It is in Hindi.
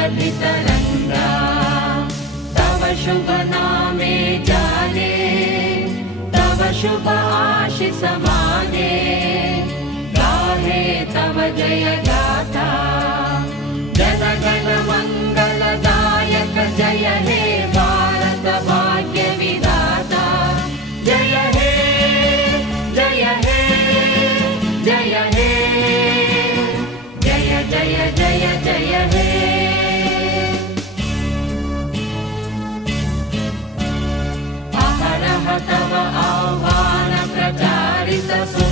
जगदितरङ्गा तव शुभ नामे जाने तव शुभ आशीष माने गाहे तव जय गाथा जन गण मंगलदायक जय हे भारत भाग्य विधाता जय हे जय हे जय हे जय जय जय जय हे अहरह तव आह्वान प्रचारित सुनि